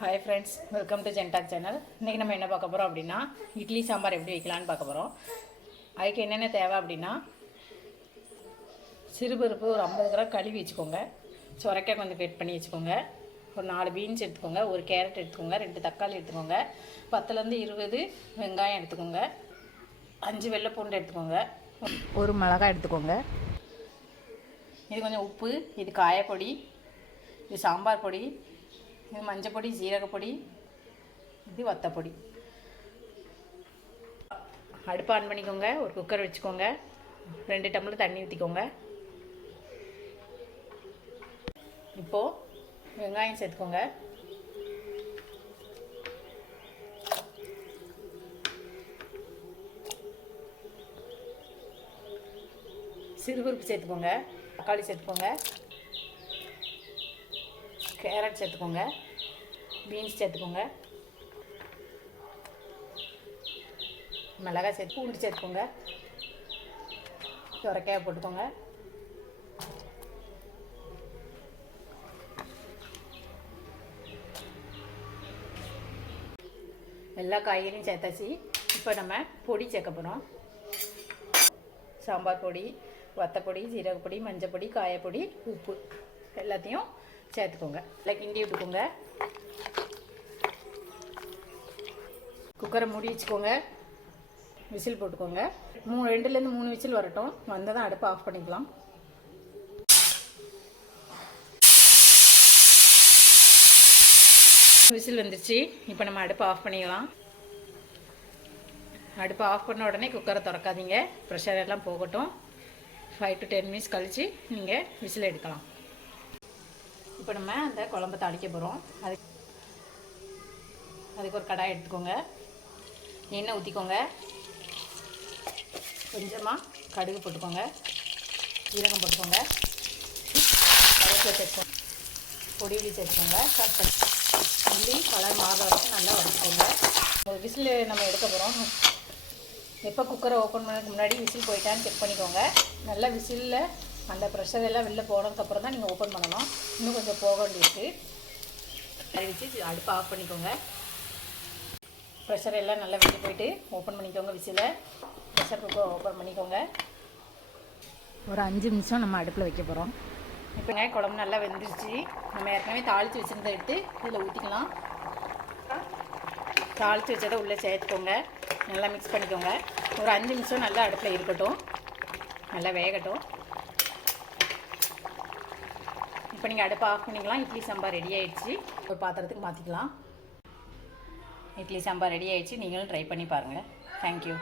Hi friends welcome to Gentalk channel இன்றைக்கி நம்ம என்ன பார்க்க போகிறோம் அப்படின்னா இட்லி சாம்பார் எப்படி வைக்கலான்னு பார்க்க போகிறோம் அதுக்கு என்னென்ன தேவை அப்படின்னா சிறுபருப்பு ஒரு ஐம்பது கிராம் கழுவி வச்சுக்கோங்க. சுரைக்காய் கொஞ்சம் கட் பண்ணி வச்சுக்கோங்க. ஒரு நாலு பீன்ஸ் எடுத்துக்கோங்க. ஒரு கேரட் எடுத்துக்கோங்க. ரெண்டு தக்காளி எடுத்துக்கோங்க. பத்துலேருந்து இருபது வெங்காயம் எடுத்துக்கோங்க. அஞ்சு வெள்ளை பூண்டு எடுத்துக்கோங்க. ஒரு மிளகாய் எடுத்துக்கோங்க. இது கொஞ்சம் உப்பு இது காயப்பொடி இது சாம்பார் பொடி இது மஞ்சப்பொடி ஜீரகப்பொடி இது வத்தப்பொடி அடுப்பு ஆன் பண்ணிக்கோங்க. ஒரு குக்கர் வச்சுக்கோங்க. ரெண்டு டம்ளர் தண்ணி ஊற்றிக்கோங்க இப்போது வெங்காயம் சேர்த்துக்கோங்க. சிறுபருப்பு சேர்த்துக்கோங்க. தக்காளி சேர்த்துக்கோங்க. கேரட் சேர்த்துக்கோங்க. பீன்ஸ் சேர்த்துக்கோங்க. மிளகாய் சேர்த்து பூண்டு சேர்த்துக்கோங்க. சுரக்காயை போட்டுக்கோங்க. எல்லா காய்கறியும் சேர்த்தாச்சு. இப்போ நம்ம பொடி சேர்க்க போகிறோம் சாம்பார் பொடி வத்தப்பொடி ஜீரகப்பொடி மஞ்சப்பொடி காயப்பொடி உப்பு. எல்லாத்தையும் சேர்த்துக்கோங்க. லைக் கிண்டி விட்டுக்கோங்க. குக்கரை மூடி வச்சுக்கோங்க. விசில் போட்டுக்கோங்க. மூணு ரெண்டுலேருந்து மூணு விசில் வரட்டும். வந்தால் தான் அடுப்பை ஆஃப் பண்ணிக்கலாம். விசில் வந்துருச்சு. இப்போ நம்ம அடுப்பை ஆஃப் பண்ணிக்கலாம். அடுப்பை ஆஃப் பண்ண உடனே குக்கரை திறக்காதீங்க. ப்ரெஷர் எல்லாம் போகட்டும். ஃபைவ் டு டென் மினிட்ஸ் கழித்து நீங்கள் விசில் எடுக்கலாம். இப்போ நம்ம அந்த குழம்ப தாளிக்க போகிறோம் அது அதுக்கு ஒரு கடாய் எடுத்துக்கோங்க. எண்ணெய் ஊற்றிக்கோங்க கொஞ்சமாக கடுகு போட்டுக்கோங்க. ஜீரகம் போட்டுக்கோங்க. கருவேப்பிலை சேர்த்துக்கோங்க. பொடி உள்ளி சேர்த்துக்கோங்க. கட் உள்ளி கலர் மாற வரைக்கும் நல்லா வறுத்துக்கோங்க ஒரு விசில் நம்ம எடுக்க போகிறோம் எப்போ குக்கரை ஓப்பன் பண்ணதுக்கு முன்னாடி விசில் போயிட்டான்னு செக் பண்ணிக்கோங்க. நல்லா விசிலில் அந்த ப்ரெஷர் எல்லாம் வெளில போனதுக்கப்புறம் தான் நீங்கள் ஓப்பன் பண்ணணும். இன்னும் கொஞ்சம் போக வேண்டியிருக்கு. அதை வச்சு அடுப்பை ஆஃப் பண்ணிக்கோங்க. ப்ரெஷர் எல்லாம் நல்லா வெளியே போயிட்டு ஓப்பன் பண்ணிக்கோங்க விசிலை. ப்ரெஷர் குக்கர் ஓப்பன் பண்ணிக்கோங்க. ஒரு அஞ்சு நிமிஷம் நம்ம அடுப்பில் வைக்க போகிறோம் இப்போங்க குழம்பு நல்லா வெந்துருச்சு. நம்ம ஏற்கனவே தாளித்து வச்சுருந்த எடுத்து இதில் ஊற்றிக்கலாம் தாளித்து வச்சதை உள்ளே சேர்த்துக்கோங்க. நல்லா மிக்ஸ் பண்ணிக்கோங்க. ஒரு அஞ்சு நிமிஷம் நல்லா அடுப்பில் இருக்கட்டும். நல்லா வேகட்டும். இப்போ நீங்கள் அடுப்பை ஆஃப் பண்ணிக்கலாம் இட்லி சாம்பார் ரெடி ஆகிடுச்சி ஒரு பாத்திரத்துக்கு மாற்றிக்கலாம் இட்லி சாம்பார் ரெடி ஆகிடுச்சி நீங்களும் ட்ரை பண்ணி பாருங்கள் தேங்க்யூ